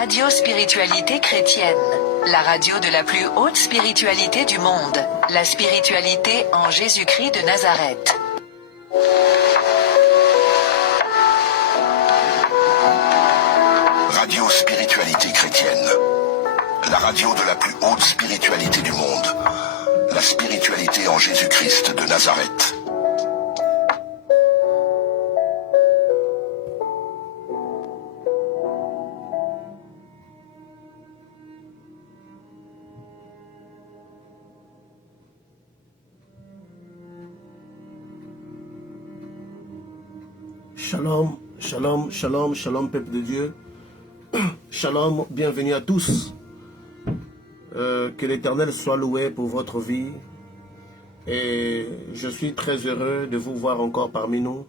Radio Spiritualité Chrétienne, la radio de la plus haute spiritualité du monde, la spiritualité en Jésus-Christ de Nazareth. Radio Spiritualité Chrétienne, la radio de la plus haute spiritualité du monde, la spiritualité en Jésus-Christ de Nazareth. Shalom, shalom, shalom, shalom, peuple de Dieu. Shalom, bienvenue à tous. Que l'Éternel soit loué pour votre vie. Et je suis très heureux de vous voir encore parmi nous.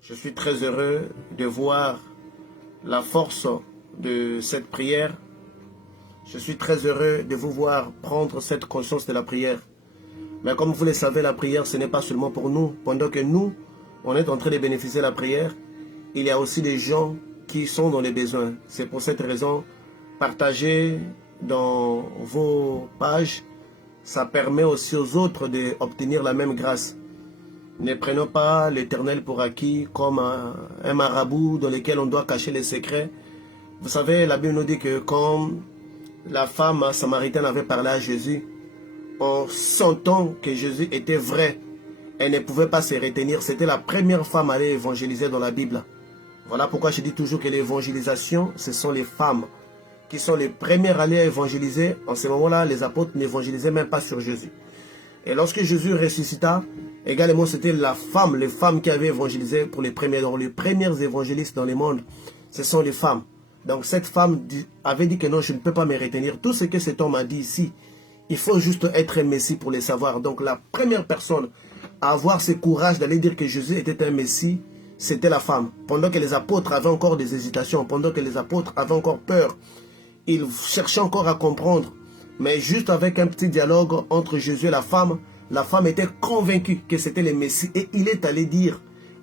Je suis très heureux de voir la force de cette prière. Je suis très heureux de vous voir prendre cette conscience de la prière. Mais comme vous le savez, la prière, ce n'est pas seulement pour nous. Pendant que nous, on est en train de bénéficier de la prière, il y a aussi des gens qui sont dans les besoins. C'est pour cette raison, partagez dans vos pages. Ça permet aussi aux autres d'obtenir la même grâce. Ne prenons pas l'Éternel pour acquis comme un marabout dans lequel on doit cacher les secrets. Vous savez, la Bible nous dit que comme la femme samaritaine avait parlé à Jésus, en sentant que Jésus était vrai, elle ne pouvait pas se retenir. C'était la première femme à aller évangéliser dans la Bible. Voilà pourquoi je dis toujours que l'évangélisation, ce sont les femmes qui sont les premières à aller évangéliser. En ce moment-là, les apôtres n'évangélisaient même pas sur Jésus. Et lorsque Jésus ressuscita, également c'était la femme, les femmes qui avaient évangélisé pour les premiers. Donc les premières évangélistes dans le monde, ce sont les femmes. Donc cette femme avait dit que non, je ne peux pas me retenir. Tout ce que cet homme a dit ici, il faut juste être un Messie pour le savoir. Donc la première personne à avoir ce courage d'aller dire que Jésus était un Messie, c'était la femme. Pendant que les apôtres avaient encore des hésitations, pendant que les apôtres avaient encore peur, ils cherchaient encore à comprendre. Mais juste avec un petit dialogue entre Jésus et la femme était convaincue que c'était le Messie. Et il est allé dire,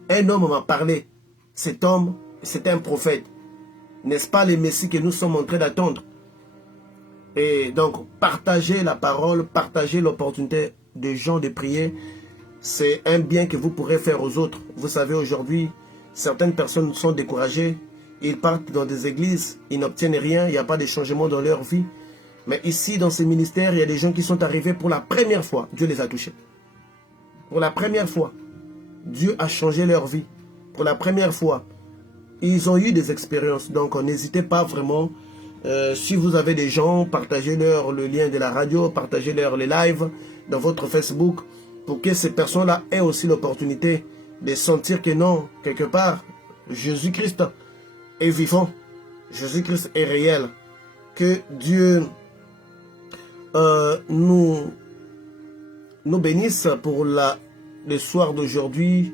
un homme m'a parlé. Cet homme, c'était un prophète. N'est-ce pas le Messie que nous sommes en train d'attendre? Et donc, partagez la parole, partagez l'opportunité des gens de prier. C'est un bien que vous pourrez faire aux autres. Vous savez, aujourd'hui, certaines personnes sont découragées. Ils partent dans des églises, ils n'obtiennent rien, il n'y a pas de changement dans leur vie. Mais ici, dans ces ministères, il y a des gens qui sont arrivés pour la première fois. Dieu les a touchés. Pour la première fois, Dieu a changé leur vie. Pour la première fois, ils ont eu des expériences. Donc, n'hésitez pas vraiment. Si vous avez des gens, partagez-leur le lien de la radio, partagez-leur les lives dans votre Facebook, pour que ces personnes-là aient aussi l'opportunité de sentir que non, quelque part, Jésus-Christ est vivant. Jésus-Christ est réel. Que Dieu nous bénisse pour le soir d'aujourd'hui.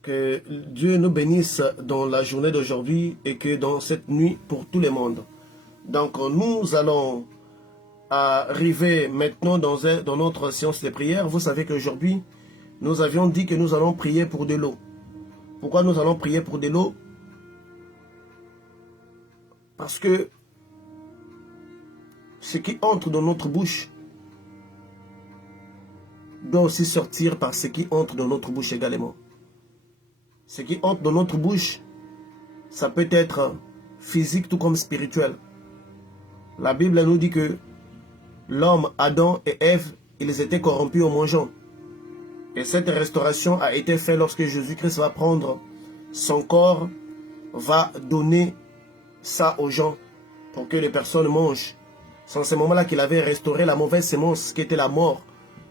Que Dieu nous bénisse dans la journée d'aujourd'hui et que dans cette nuit pour tout le monde. Donc nous allons arriver maintenant dans notre séance de prière. Vous savez qu'aujourd'hui, nous avions dit que nous allons prier pour de l'eau. Pourquoi nous allons prier pour de l'eau? Parce que ce qui entre dans notre bouche doit aussi sortir par ce qui entre dans notre bouche également. Ce qui entre dans notre bouche, ça peut être physique tout comme spirituel. La Bible nous dit que l'homme, Adam et Ève, ils étaient corrompus en mangeant. Et cette restauration a été faite lorsque Jésus-Christ va prendre son corps, va donner ça aux gens pour que les personnes mangent. C'est en ce moment-là qu'il avait restauré la mauvaise sémence qui était la mort.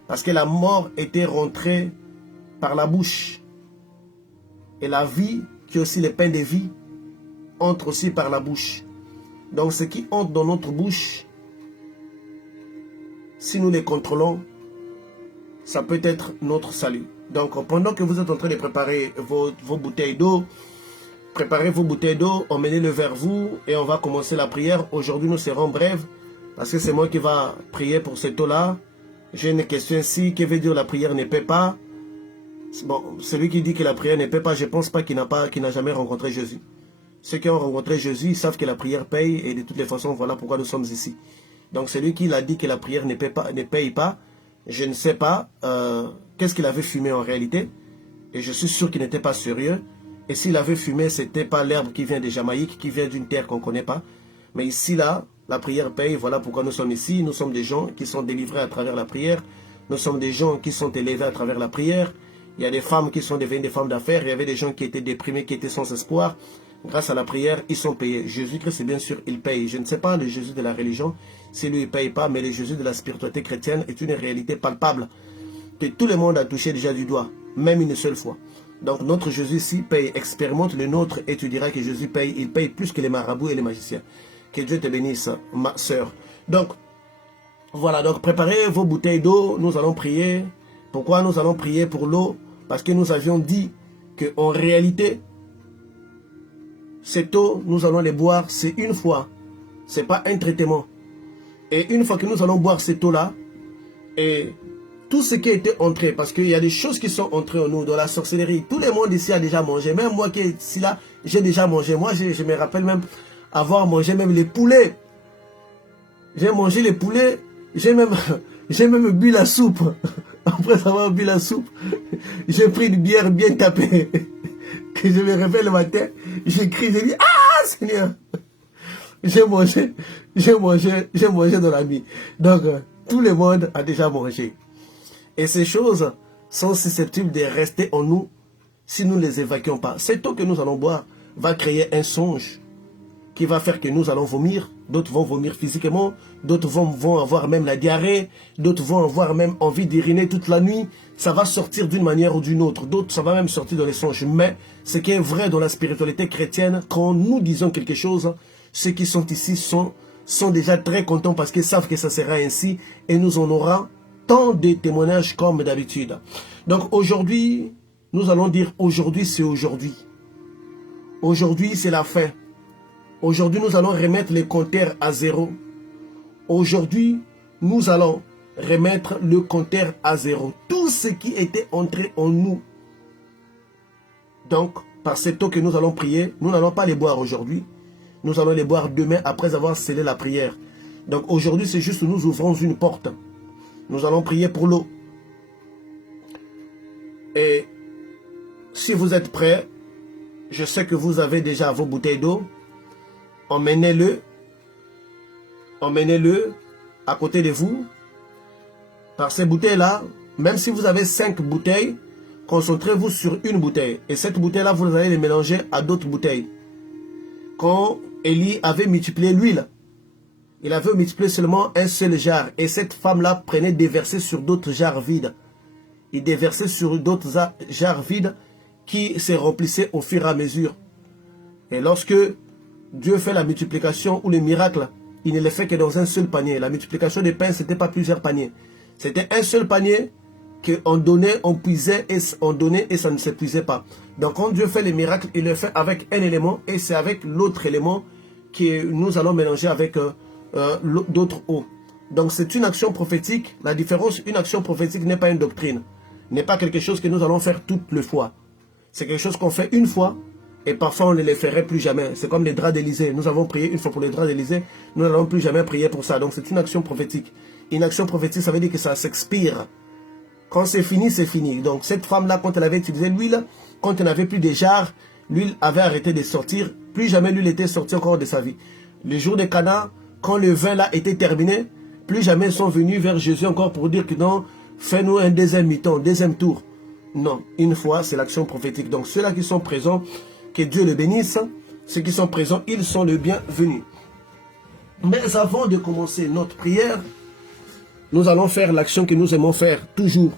Parce que la mort était rentrée par la bouche. Et la vie, qui est aussi le pain de vie, entre aussi par la bouche. Donc ce qui entre dans notre bouche, si nous les contrôlons, ça peut être notre salut. Donc pendant que vous êtes en train de préparer vos bouteilles d'eau, préparez vos bouteilles d'eau, emmenez-le vers vous et on va commencer la prière. Aujourd'hui nous serons brefs parce que c'est moi qui va prier pour cette eau-là. J'ai une question ici, que veut dire la prière ne paie pas? Bon, celui qui dit que la prière ne paie pas, je ne pense pas qu'il n'a jamais rencontré Jésus. Ceux qui ont rencontré Jésus, ils savent que la prière paye et de toutes les façons, voilà pourquoi nous sommes ici. Donc celui qui l'a dit que la prière ne paye pas, je ne sais pas qu'est-ce qu'il avait fumé en réalité. Et je suis sûr qu'il n'était pas sérieux. Et s'il avait fumé, ce n'était pas l'herbe qui vient de Jamaïque, qui vient d'une terre qu'on ne connaît pas. Mais ici, là, la prière paye. Voilà pourquoi nous sommes ici. Nous sommes des gens qui sont délivrés à travers la prière. Nous sommes des gens qui sont élevés à travers la prière. Il y a des femmes qui sont devenues des femmes d'affaires. Il y avait des gens qui étaient déprimés, qui étaient sans espoir. Grâce à la prière, ils sont payés. Jésus-Christ, bien sûr, il paye. Je ne sais pas le Jésus de la religion, si lui, il ne paye pas, mais le Jésus de la spiritualité chrétienne est une réalité palpable que tout le monde a touché déjà du doigt, même une seule fois. Donc notre Jésus ici paye, expérimente le nôtre et tu diras que Jésus paye. Il paye plus que les marabouts et les magiciens. Que Dieu te bénisse, ma soeur. Donc, voilà, donc préparez vos bouteilles d'eau, nous allons prier. Pourquoi nous allons prier pour l'eau? Parce que nous avions dit qu'en réalité, cette eau, nous allons les boire, c'est une fois. Ce n'est pas un traitement. Et une fois que nous allons boire cette eau-là, et tout ce qui était entré, parce qu'il y a des choses qui sont entrées en nous, dans la sorcellerie. Tout le monde ici a déjà mangé. Même moi qui est ici là, j'ai déjà mangé. Moi, je me rappelle même avoir mangé même les poulets. J'ai mangé les poulets. J'ai même bu la soupe. Après avoir bu la soupe, j'ai pris une bière bien tapée. Que je me réveille le matin, j'écris, j'ai dit, ah Seigneur, j'ai mangé dans la nuit. Donc, tout le monde a déjà mangé. Et ces choses sont susceptibles de rester en nous si nous ne les évacuons pas. Cette eau que nous allons boire va créer un songe qui va faire que nous allons vomir. D'autres vont vomir physiquement, d'autres vont avoir même la diarrhée, d'autres vont avoir même envie d'uriner toute la nuit. Ça va sortir d'une manière ou d'une autre. D'autres, ça va même sortir dans les songes. Mais ce qui est vrai dans la spiritualité chrétienne, quand nous disons quelque chose, ceux qui sont ici sont déjà très contents parce qu'ils savent que ça sera ainsi et nous en aurons tant de témoignages comme d'habitude. Donc aujourd'hui, nous allons dire aujourd'hui c'est aujourd'hui. Aujourd'hui c'est la fin. Aujourd'hui nous allons remettre les compteurs à zéro. Aujourd'hui nous allons remettre le compteur à zéro. Tout ce qui était entré en nous. Donc par cette eau que nous allons prier, nous n'allons pas les boire aujourd'hui. Nous allons les boire demain après avoir scellé la prière. Donc aujourd'hui c'est juste nous ouvrons une porte. Nous allons prier pour l'eau. Et si vous êtes prêts, je sais que vous avez déjà vos bouteilles d'eau. Emmenez-le à côté de vous. Par ces bouteilles-là, même si vous avez 5 bouteilles, concentrez-vous sur une bouteille. Et cette bouteille-là, vous allez les mélanger à d'autres bouteilles. Quand Élie avait multiplié l'huile, il avait multiplié seulement un seul jar. Et cette femme-là prenait déverser sur d'autres jars vides. Il déversait sur d'autres jars vides qui se remplissaient au fur et à mesure. Et lorsque Dieu fait la multiplication ou le miracle, il ne le fait que dans un seul panier. La multiplication des pains, ce n'était pas plusieurs paniers. C'était un seul panier qu'on donnait, on puisait, et on donnait et ça ne s'épuisait pas. Donc quand Dieu fait le miracle, il le fait avec un élément et c'est avec l'autre élément que nous allons mélanger avec d'autres eaux. Donc c'est une action prophétique. La différence, une action prophétique n'est pas une doctrine. N'est pas quelque chose que nous allons faire toutes les fois. C'est quelque chose qu'on fait une fois et parfois on ne les ferait plus jamais. C'est comme les draps d'Élysée. Nous avons prié une fois pour les draps d'Élysée. Nous n'allons plus jamais prier pour ça. Donc c'est une action prophétique. Une action prophétique, ça veut dire que ça s'expire. Quand c'est fini, c'est fini. Donc cette femme-là, quand elle avait utilisé l'huile, quand elle n'avait plus de jarres, l'huile avait arrêté de sortir. Plus jamais l'huile était sortie encore de sa vie. Le jour de Cana, quand le vin là était terminé, plus jamais ils sont venus vers Jésus encore pour dire que non, fais-nous un deuxième mi-temps, deuxième tour. Non, une fois, c'est l'action prophétique. Donc ceux-là qui sont présents, que Dieu les bénisse. Ceux qui sont présents, ils sont les bienvenus. Mais avant de commencer notre prière, nous allons faire l'action que nous aimons faire toujours.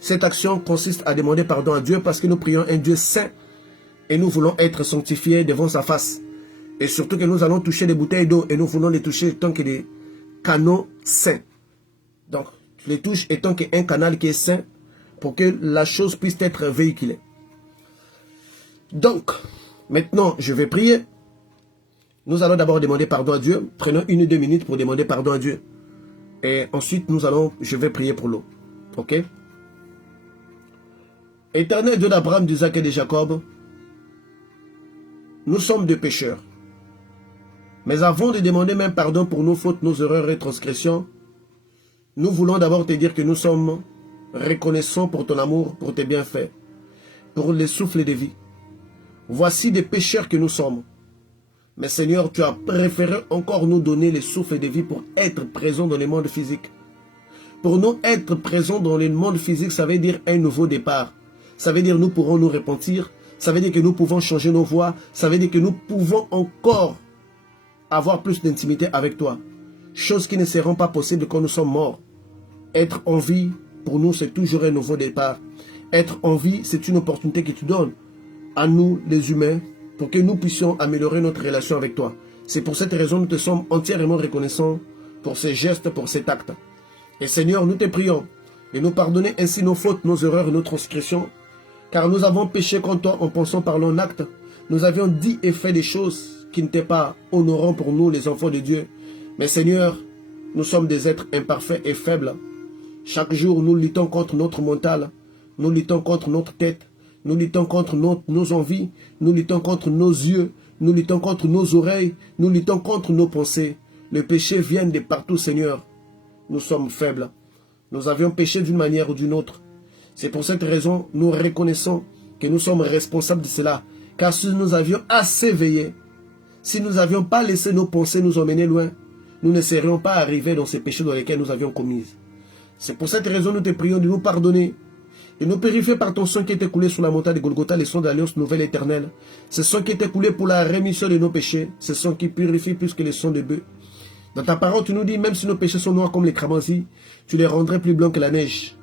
Cette action consiste à demander pardon à Dieu parce que nous prions un Dieu saint et nous voulons être sanctifiés devant sa face. Et surtout que nous allons toucher des bouteilles d'eau et nous voulons les toucher tant que des canaux saints. Donc, tu les touches étant qu'un canal qui est saint pour que la chose puisse être véhiculée. Donc, maintenant, je vais prier. Nous allons d'abord demander pardon à Dieu. Prenons 1 ou 2 minutes pour demander pardon à Dieu. Et ensuite, je vais prier pour l'eau. Ok? Éternel Dieu d'Abraham, d'Isaac et de Jacob, nous sommes des pécheurs. Mais avant de demander même pardon pour nos fautes, nos erreurs et transgressions, nous voulons d'abord te dire que nous sommes reconnaissants pour ton amour, pour tes bienfaits, pour les souffles de vie. Voici des pécheurs que nous sommes. Mais Seigneur, tu as préféré encore nous donner les souffles de vie pour être présents dans le monde physique. Pour nous être présents dans le monde physique, ça veut dire un nouveau départ. Ça veut dire nous pourrons nous repentir. Ça veut dire que nous pouvons changer nos voies. Ça veut dire que nous pouvons encore avoir plus d'intimité avec toi. Choses qui ne seront pas possibles quand nous sommes morts. Être en vie, pour nous, c'est toujours un nouveau départ. Être en vie, c'est une opportunité que tu donnes à nous, les humains, pour que nous puissions améliorer notre relation avec toi. C'est pour cette raison que nous te sommes entièrement reconnaissants pour ces gestes, pour cet acte. Et Seigneur, nous te prions de nous pardonner ainsi nos fautes, nos erreurs et nos transgressions, car nous avons péché contre toi en pensant par l'en acte. Nous avions dit et fait des choses qui n'étaient pas honorantes pour nous, les enfants de Dieu. Mais Seigneur, nous sommes des êtres imparfaits et faibles. Chaque jour, nous luttons contre notre mental, nous luttons contre notre tête, nous luttons contre nos envies, nous luttons contre nos yeux, nous luttons contre nos oreilles, nous luttons contre nos pensées. Le péché vient de partout, Seigneur. Nous sommes faibles. Nous avions péché d'une manière ou d'une autre. C'est pour cette raison, nous reconnaissons que nous sommes responsables de cela. Car si nous avions assez veillé, si nous n'avions pas laissé nos pensées nous emmener loin, nous ne serions pas arrivés dans ces péchés dans lesquels nous avions commis. C'est pour cette raison, nous te prions de nous pardonner, de nous purifier par ton sang qui est écoulé sur la montagne de Golgotha, le sang de l'alliance nouvelle éternelle. Ce sang qui est écoulé pour la rémission de nos péchés, ce sang qui purifie plus que le sang de bœuf. Dans ta parole, tu nous dis, même si nos péchés sont noirs comme les cramoisis, tu les rendrais plus blancs que la neige.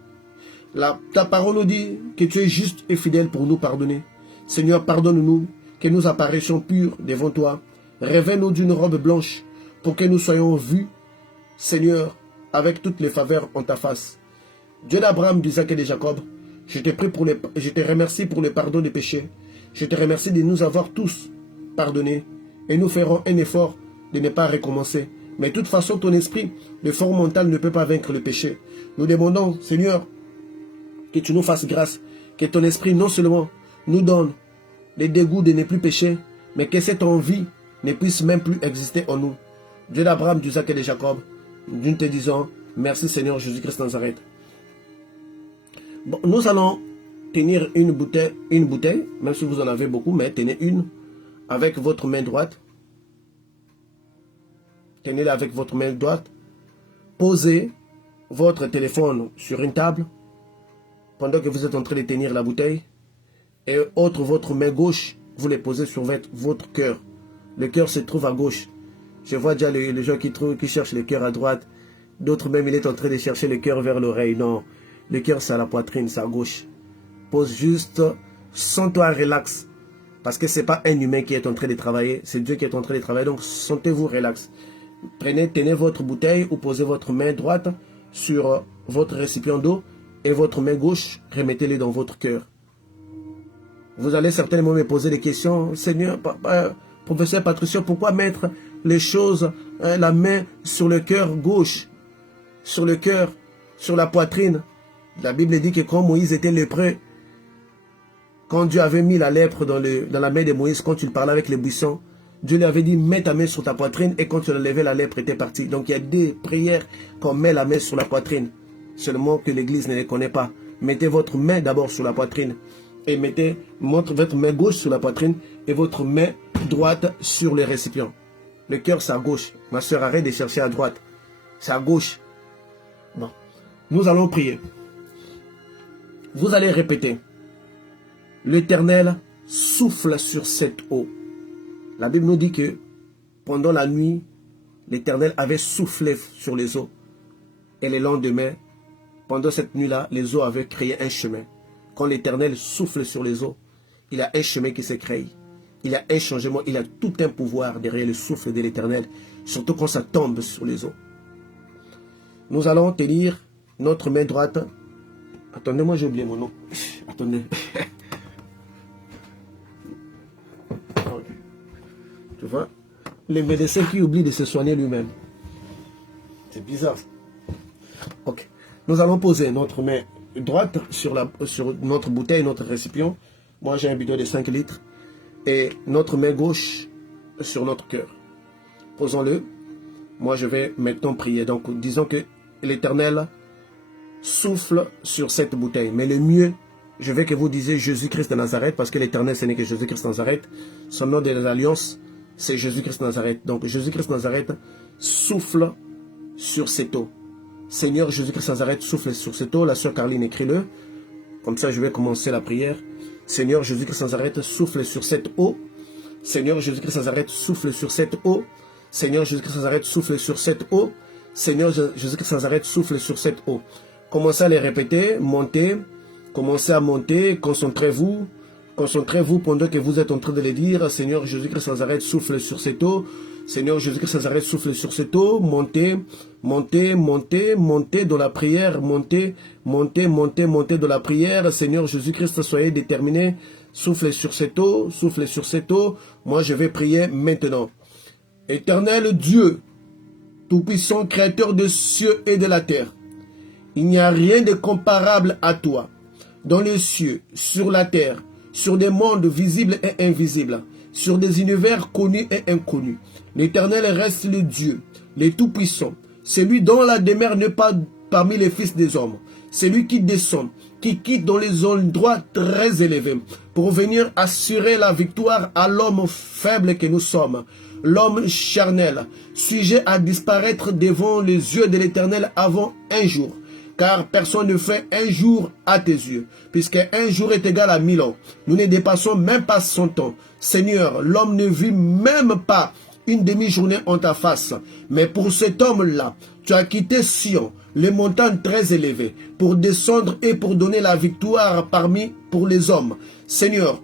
Ta parole nous dit que tu es juste et fidèle pour nous pardonner. Seigneur, pardonne-nous, que nous apparaissions purs devant toi. Revêt-nous d'une robe blanche, pour que nous soyons vus, Seigneur, avec toutes les faveurs en ta face. Dieu d'Abraham, d'Isaac et de Jacob, je te remercie pour le pardon des péchés. Je te remercie de nous avoir tous pardonnés. Et nous ferons un effort de ne pas recommencer. Mais de toute façon, ton esprit, le fort mental ne peut pas vaincre le péché. Nous demandons, Seigneur, que tu nous fasses grâce, que ton esprit non seulement nous donne les dégoûts de ne plus pécher, mais que cette envie ne puisse même plus exister en nous. Dieu d'Abraham, d'Isaac et de Jacob, nous te disons, merci Seigneur Jésus-Christ Nazareth. Bon, nous allons tenir une bouteille, même si vous en avez beaucoup, mais tenez une avec votre main droite. Tenez-la avec votre main droite. Posez votre téléphone sur une table pendant que vous êtes en train de tenir la bouteille. Et votre main gauche, vous les posez sur votre cœur. Le cœur se trouve à gauche. Je vois déjà les gens qui cherchent le cœur à droite. D'autres même, il est en train de chercher le cœur vers l'oreille. Non, le cœur c'est à la poitrine, c'est à gauche. Pose juste, sens-toi relax. Parce que ce n'est pas un humain qui est en train de travailler, c'est Dieu qui est en train de travailler. Donc, sentez-vous relax. Tenez votre bouteille ou posez votre main droite sur votre récipient d'eau et votre main gauche, remettez-les dans votre cœur. Vous allez certainement me poser des questions. Seigneur, professeur Patricio, pourquoi mettre les choses, la main sur le cœur gauche, sur le cœur, sur la poitrine? La Bible dit que quand Moïse était lépreux, quand Dieu avait mis la lèpre dans la main de Moïse, quand il parlait avec les buissons, Dieu lui avait dit, mets ta main sur ta poitrine, et quand tu l'as levé, la lèpre était partie. Donc il y a des prières qu'on met la main sur la poitrine, seulement que l'Église ne les connaît pas. Mettez votre main d'abord sur la poitrine, et mettez votre main gauche sur la poitrine, et votre main droite sur le récipient. Le cœur, c'est à gauche. Ma soeur, arrête de chercher à droite. C'est à gauche. Bon. Nous allons prier. Vous allez répéter. L'Éternel souffle sur cette eau. La Bible nous dit que pendant la nuit, l'Éternel avait soufflé sur les eaux. Et le lendemain, pendant cette nuit-là, les eaux avaient créé un chemin. Quand l'Éternel souffle sur les eaux, il y a un chemin qui se crée. Il y a un changement, il y a tout un pouvoir derrière le souffle de l'Éternel, surtout quand ça tombe sur les eaux. Nous allons tenir notre main droite. Attendez, moi j'ai oublié mon nom. Attendez. Tu vois, les médecins qui oublient de se soigner lui-même. C'est bizarre. Ok. Nous allons poser notre main droite sur notre bouteille, notre récipient. Moi, j'ai un bidon de 5 litres. Et notre main gauche sur notre cœur. Posons-le. Moi, je vais maintenant prier. Donc, disons que l'Éternel souffle sur cette bouteille. Mais le mieux, je veux que vous disiez Jésus-Christ de Nazareth, parce que l'Éternel, ce n'est que Jésus-Christ de Nazareth. Son nom de l'alliance, c'est Jésus-Christ de Nazareth. Donc, Jésus-Christ de Nazareth souffle sur cette eau. Seigneur Jésus-Christ de Nazareth, souffle sur cette eau. La sœur Carline, écrit-le. Comme ça, je vais commencer la prière. Seigneur Jésus-Christ de Nazareth, souffle sur cette eau. Seigneur Jésus-Christ de Nazareth, souffle sur cette eau. Seigneur Jésus-Christ de Nazareth, souffle sur cette eau. Seigneur Jésus-Christ de Nazareth, souffle sur cette eau. Commencez à les répéter, montez. Commencez à monter, concentrez-vous. Concentrez-vous pendant que vous êtes en train de les dire. Seigneur Jésus-Christ de Nazareth, souffle sur cette eau. Seigneur Jésus-Christ de Nazareth, souffle sur cette eau. Montez, montez, montez, montez dans la prière. Montez, montez, montez, montez dans la prière. Seigneur Jésus-Christ, soyez déterminés. Soufflez sur cette eau, soufflez sur cette eau. Moi, je vais prier maintenant. Éternel Dieu, Tout-Puissant, Créateur des cieux et de la terre, il n'y a rien de comparable à toi. Dans les cieux, sur la terre, sur des mondes visibles et invisibles, sur des univers connus et inconnus. L'Éternel reste le Dieu, le Tout-Puissant, celui dont la demeure n'est pas parmi les fils des hommes, celui qui descend, qui quitte dans les endroits très élevés, pour venir assurer la victoire à l'homme faible que nous sommes, l'homme charnel, sujet à disparaître devant les yeux de l'Éternel avant un jour. Car personne ne fait un jour à tes yeux, puisque un jour est égal à 1000 ans. Nous ne dépassons même pas 100 ans. Seigneur, l'homme ne vit même pas une demi-journée en ta face. Mais pour cet homme-là, tu as quitté Sion, les montagnes très élevées, pour descendre et pour donner la victoire pour les hommes. Seigneur,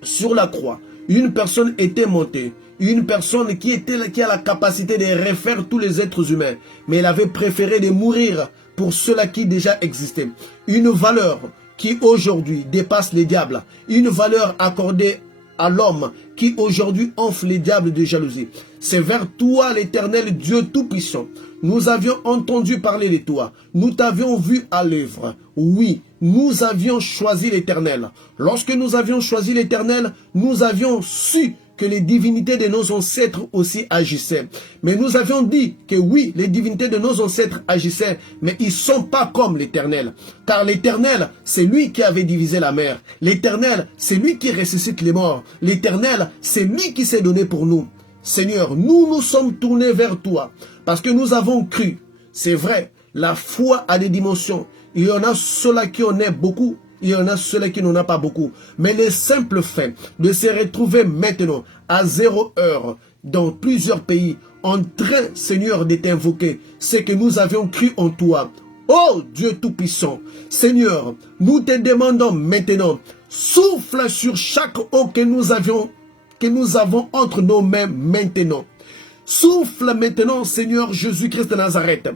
sur la croix, une personne était montée. Une personne qui a la capacité de refaire tous les êtres humains. Mais elle avait préféré de mourir pour ceux-là qui déjà existaient. Une valeur qui aujourd'hui dépasse les diables. Une valeur accordée à l'homme qui aujourd'hui enfle les diables de jalousie. C'est vers toi, l'Éternel Dieu Tout-Puissant. Nous avions entendu parler de toi. Nous t'avions vu à l'œuvre. Oui, nous avions choisi l'Éternel. Lorsque nous avions choisi l'Éternel, nous avions su que les divinités de nos ancêtres aussi agissaient. Mais nous avions dit que oui, les divinités de nos ancêtres agissaient, mais ils ne sont pas comme l'Éternel. Car l'Éternel, c'est lui qui avait divisé la mer. L'Éternel, c'est lui qui ressuscite les morts. L'Éternel, c'est lui qui s'est donné pour nous. Seigneur, nous nous sommes tournés vers toi parce que nous avons cru. C'est vrai, la foi a des dimensions. Il y en a ceux-là qui en aiment beaucoup. Il y en a ceux-là qui n'en ont pas beaucoup. Mais le simple fait de se retrouver maintenant à 0 heure dans plusieurs pays en train, Seigneur, de t'invoquer, c'est que nous avions cru en toi. Oh Dieu Tout-Puissant, Seigneur, nous te demandons maintenant, souffle sur chaque eau que nous avons entre nos mains maintenant. Souffle maintenant, Seigneur Jésus-Christ de Nazareth.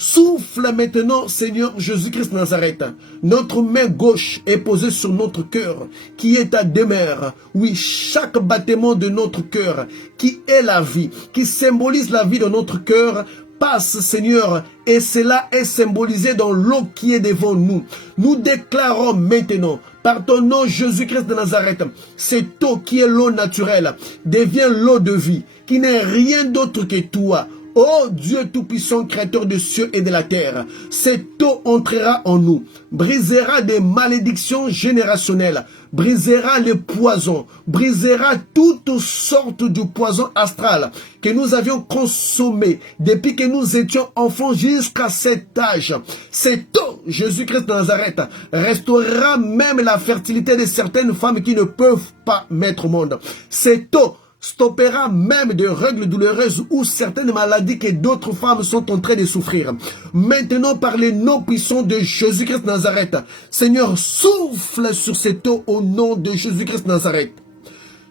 Souffle maintenant, Seigneur Jésus-Christ de Nazareth. Notre main gauche est posée sur notre cœur, qui est ta demeure. Oui, chaque battement de notre cœur, qui est la vie, qui symbolise la vie de notre cœur, passe, Seigneur, et cela est symbolisé dans l'eau qui est devant nous. Nous déclarons maintenant, par ton nom Jésus-Christ de Nazareth, cette eau qui est l'eau naturelle, devient l'eau de vie, qui n'est rien d'autre que toi. Oh Dieu Tout-Puissant, Créateur des cieux et de la terre, cette eau entrera en nous, brisera des malédictions générationnelles, brisera les poisons, brisera toutes sortes de poisons astral que nous avions consommés depuis que nous étions enfants jusqu'à cet âge. Cette eau, Jésus-Christ de Nazareth, restaurera même la fertilité de certaines femmes qui ne peuvent pas mettre au monde. Cette eau stoppera même des règles douloureuses ou certaines maladies que d'autres femmes sont en train de souffrir. Maintenant, par les noms puissants de Jésus-Christ de Nazareth, Seigneur, souffle sur cette eau au nom de Jésus-Christ de Nazareth.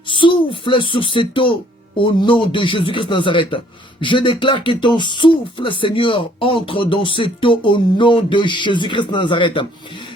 Souffle sur cette eau au nom de Jésus-Christ de Nazareth. Je déclare que ton souffle, Seigneur, entre dans cette eau au nom de Jésus-Christ de Nazareth.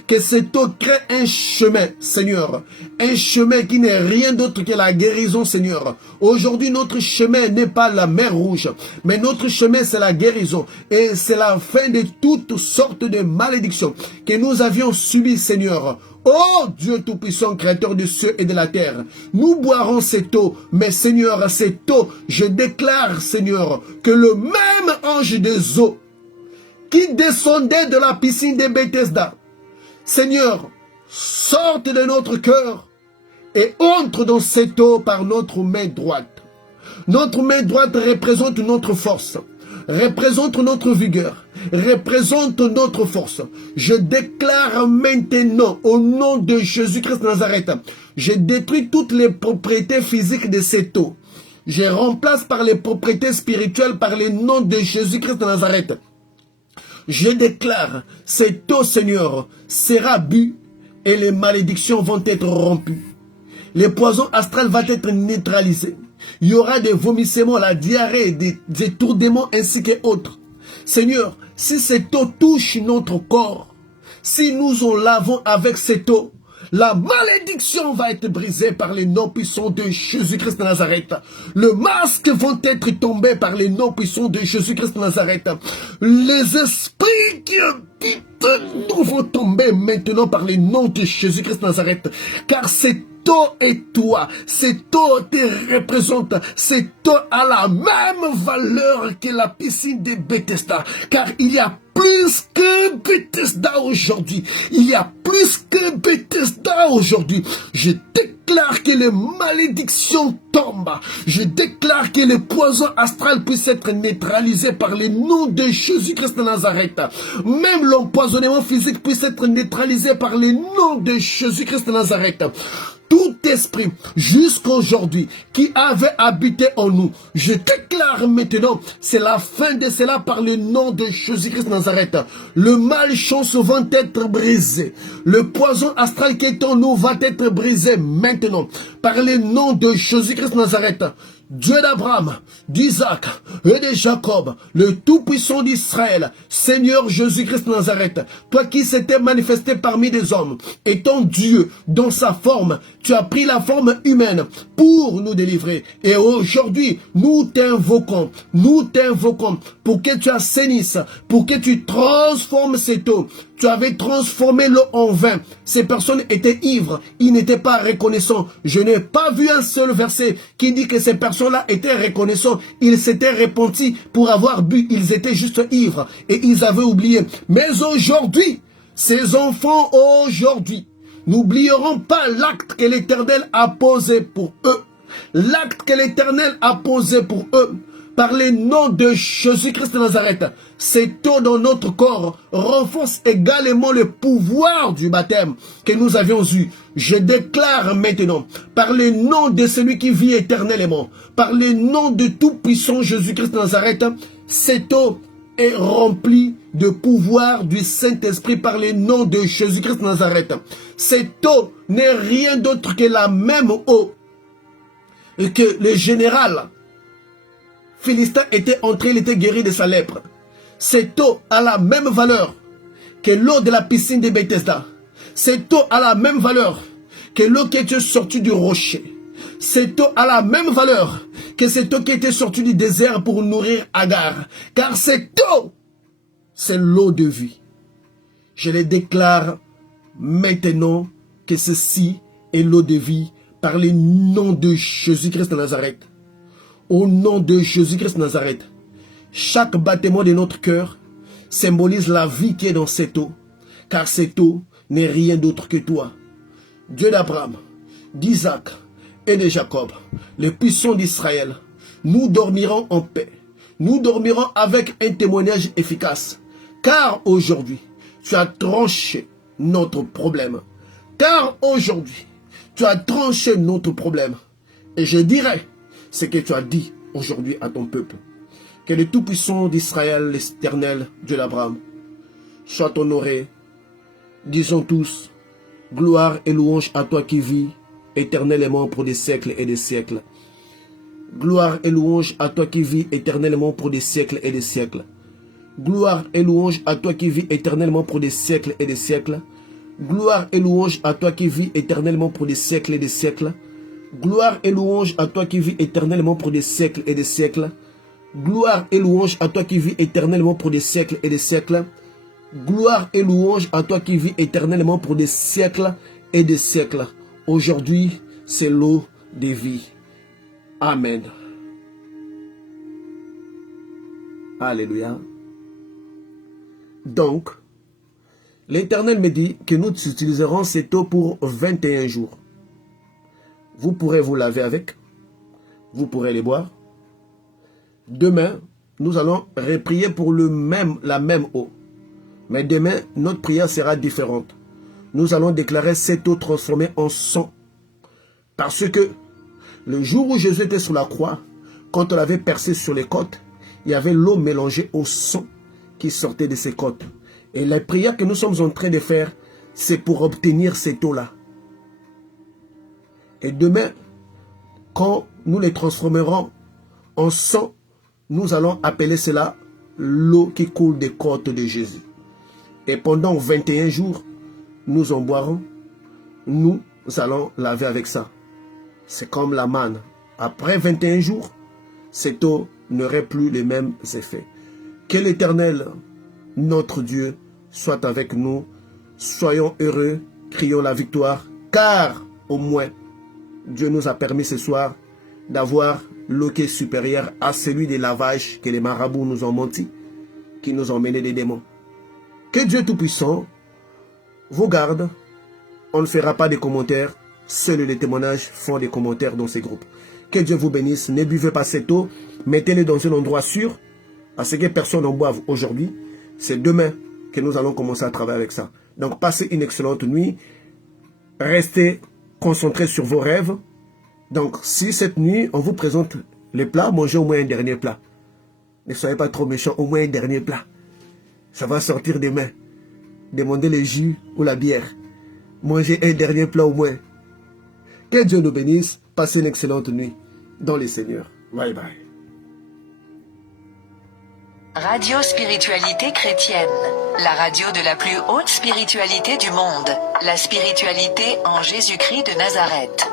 Que cette eau crée un chemin, Seigneur. Un chemin qui n'est rien d'autre que la guérison, Seigneur. Aujourd'hui, notre chemin n'est pas la mer Rouge, mais notre chemin, c'est la guérison. Et c'est la fin de toutes sortes de malédictions que nous avions subies, Seigneur. Oh Dieu Tout-Puissant, Créateur du ciel et de la terre, nous boirons cette eau, mais Seigneur, cette eau, je déclare, Seigneur, que le même ange des eaux qui descendait de la piscine de Bethesda, Seigneur, sorte de notre cœur et entre dans cette eau par notre main droite. Notre main droite représente notre force, représente notre vigueur, représente notre force. Je déclare maintenant au nom de Jésus-Christ de Nazareth, je détruis toutes les propriétés physiques de cette eau. Je remplace par les propriétés spirituelles par le nom de Jésus-Christ de Nazareth. Je déclare, cette eau, Seigneur, sera bu et les malédictions vont être rompues. Les poisons astrales vont être neutralisés. Il y aura des vomissements, la diarrhée, des étourdements ainsi que autres. Seigneur, si cette eau touche notre corps, si nous en lavons avec cette eau, la malédiction va être brisée par les noms puissants de Jésus-Christ de Nazareth. Le masque vont être tombés par les noms puissants de Jésus-Christ de Nazareth. Les esprits qui habitent nous vont tomber maintenant par les noms de Jésus-Christ de Nazareth. Car cette eau est toi, cette eau te représente, cette eau a la même valeur que la piscine de Bethesda. Car il y a plus que Bethesda aujourd'hui. Il y a plus que Bethesda aujourd'hui. Je déclare que les malédictions tombent. Je déclare que les poisons astrales puissent être neutralisés par le nom de Jésus-Christ de Nazareth. Même l'empoisonnement physique puisse être neutralisé par le nom de Jésus-Christ de Nazareth. Tout esprit, jusqu'aujourd'hui, qui avait habité en nous, je déclare maintenant, c'est la fin de cela par le nom de Jésus-Christ de Nazareth. Le malchance va être brisé. Le poison astral qui est en nous va être brisé maintenant par le nom de Jésus-Christ de Nazareth. Dieu d'Abraham, d'Isaac et de Jacob, le Tout-Puissant d'Israël, Seigneur Jésus-Christ de Nazareth, toi qui s'étais manifesté parmi des hommes, étant Dieu dans sa forme, tu as pris la forme humaine pour nous délivrer. Et aujourd'hui, nous t'invoquons pour que tu assainisses, pour que tu transformes cette eau. Tu avais transformé l'eau en vin. Ces personnes étaient ivres. Ils n'étaient pas reconnaissants. Je n'ai pas vu un seul verset qui dit que ces personnes-là étaient reconnaissants. Ils s'étaient repentis pour avoir bu. Ils étaient juste ivres. Et ils avaient oublié. Mais aujourd'hui, ces enfants aujourd'hui, n'oublieront pas l'acte que l'Éternel a posé pour eux. L'acte que l'Éternel a posé pour eux. Par le nom de Jésus-Christ de Nazareth, cette eau dans notre corps renforce également le pouvoir du baptême que nous avions eu. Je déclare maintenant, par le nom de celui qui vit éternellement, par le nom de tout-puissant Jésus-Christ de Nazareth, cette eau est remplie de pouvoir du Saint-Esprit par le nom de Jésus-Christ de Nazareth. Cette eau n'est rien d'autre que la même eau que le général Philistin était entré, il était guéri de sa lèpre. Cette eau a la même valeur que l'eau de la piscine de Bethesda. Cette eau a la même valeur que l'eau qui était sortie du rocher. Cette eau a la même valeur que cette eau qui était sortie du désert pour nourrir Agar. Car cette eau, c'est l'eau de vie. Je le déclare maintenant que ceci est l'eau de vie par le nom de Jésus-Christ de Nazareth. Au nom de Jésus-Christ de Nazareth, chaque battement de notre cœur symbolise la vie qui est dans cette eau, car cette eau n'est rien d'autre que toi. Dieu d'Abraham, d'Isaac et de Jacob, le puissant d'Israël, nous dormirons en paix. Nous dormirons avec un témoignage efficace, car aujourd'hui, tu as tranché notre problème. Car aujourd'hui, tu as tranché notre problème. Et je dirais ce que tu as dit aujourd'hui à ton peuple. Que le Tout-Puissant d'Israël, l'Éternel, Dieu d'Abraham, soit honoré. Disons tous, gloire et louange à toi qui vis éternellement pour des siècles et des siècles. Gloire et louange à toi qui vis éternellement pour des siècles et des siècles. Gloire et louange à toi qui vis éternellement pour des siècles et des siècles. Gloire et louange à toi qui vis éternellement pour des siècles et des siècles. Gloire et louange à toi qui vis éternellement pour des siècles et des siècles. Gloire et louange à toi qui vis éternellement pour des siècles et des siècles. Gloire et louange à toi qui vis éternellement pour des siècles et des siècles. Aujourd'hui, c'est l'eau des vies. Amen. Alléluia. Donc, l'Éternel me dit que nous utiliserons cette eau pour 21 jours. Vous pourrez vous laver avec. Vous pourrez les boire. Demain, nous allons reprier pour la même eau. Mais demain, notre prière sera différente. Nous allons déclarer cette eau transformée en sang. Parce que le jour où Jésus était sur la croix, quand on l'avait percé sur les côtes, il y avait l'eau mélangée au sang qui sortait de ses côtes. Et la prière que nous sommes en train de faire, c'est pour obtenir cette eau-là. Et demain, quand nous les transformerons en sang, nous allons appeler cela l'eau qui coule des côtes de Jésus. Et pendant 21 jours, nous en boirons. Nous allons laver avec ça. C'est comme la manne. Après 21 jours, cette eau n'aurait plus les mêmes effets. Que l'Éternel, notre Dieu, soit avec nous. Soyons heureux, crions la victoire, car au moins, Dieu nous a permis ce soir d'avoir l'eau qui est supérieure à celui des lavages que les marabouts nous ont menti, qui nous ont mené des démons. Que Dieu Tout-Puissant vous garde. On ne fera pas de commentaires. Seuls les témoignages font des commentaires dans ces groupes. Que Dieu vous bénisse. Ne buvez pas cette eau. Mettez-le dans un endroit sûr. À ce que personne n'en boive aujourd'hui. C'est demain que nous allons commencer à travailler avec ça. Donc passez une excellente nuit. Restez concentrés sur vos rêves. Donc si cette nuit on vous présente les plats, mangez au moins un dernier plat. Ne soyez pas trop méchants, au moins un dernier plat. Ça va sortir demain. Demandez le jus ou la bière. Mangez un dernier plat au moins. Que Dieu nous bénisse. Passez une excellente nuit dans le Seigneur. Bye bye. Radio Spiritualité Chrétienne, la radio de la plus haute spiritualité du monde, la spiritualité en Jésus-Christ de Nazareth.